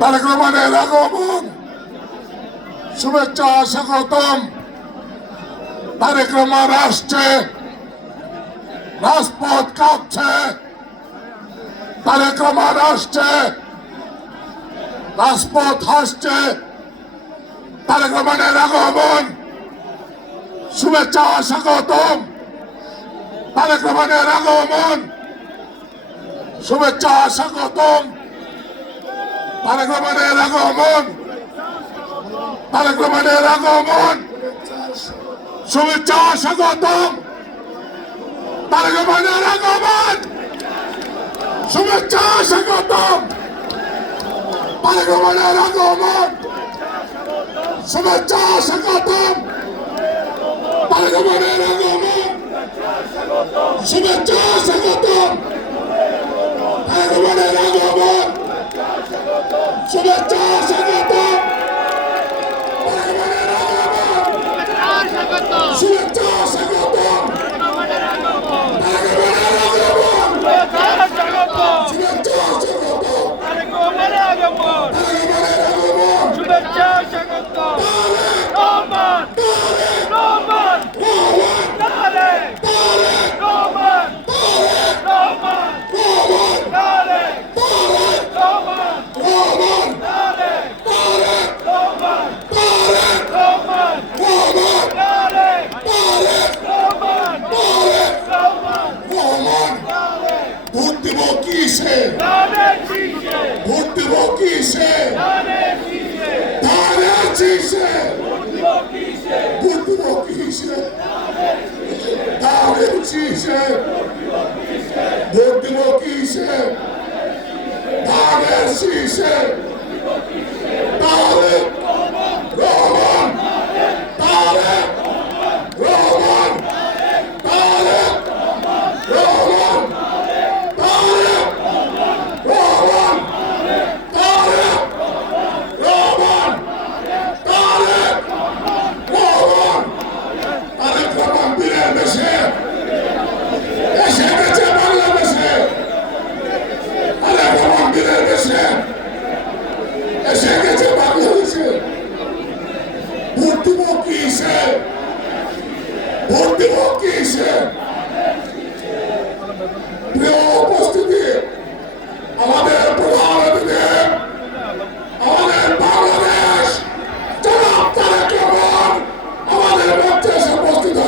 তারেক রহমানের আগমন, শুভেচ্ছা স্বাগতম। তারেক রহমান আসছে, রাজপথ কাঁপছে। তারেক রহমান আসছে, রাজপথ হাসছে। তারেক রহমানের আগমন, শুভেচ্ছা স্বাগতম। তারেক রহমানের আগমন, শুভেচ্ছা স্বাগতম। তারেক রহমানের আগমন, তারেক রহমানের আগমন, শুভেচ্ছা স্বাগতম। তারেক রহমানের আগমন, শুভেচ্ছা স্বাগতম। তারেক রহমানের আগমন, শুভেচ্ছা স্বাগতম। তারেক রহমানের আগমন, শুভেচ্ছা স্বাগতম। তারেক রহমানের আগমন, শুভেচ্ছা স্বাগতম। শুভেচ্ছা স্বাগতম। তারেক রহমানের আগমন, শুভেচ্ছা স্বাগতম। তারেক রহমানের আগমন, শুভেচ্ছা স্বাগতম। রহমান রহমান তারেক রহমান রহমান তারেক রহমান তারেক রহমান রহমান তারেক রহমান রহমান। ভোট দেব কিসে? ভোট দেব কিসে? ধানের শীষে। ভোট দেব কিসে? ধানের শীষে। ভোট দেব কিসে? ধানের শীষে।